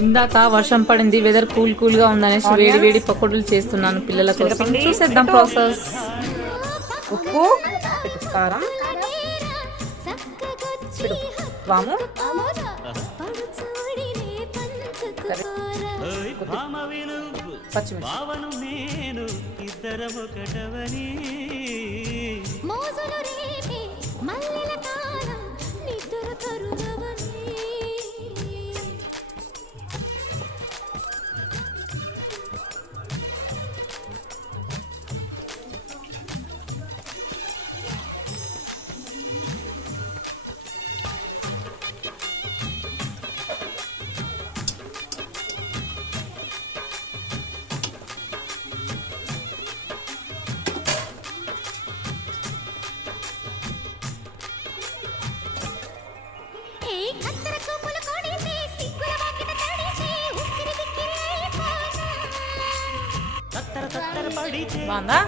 ఇందాక వర్షం పడింది, వెదర్ కూల్ గా ఉందనేసి వేడి వేడి పకోడీలు చేస్తున్నాను పిల్లల కోసం. చూసేద్దాం ప్రాసెస్. ఉప్పు, కారం, వాము, పచ్చిమిర్చి. బాగుందా?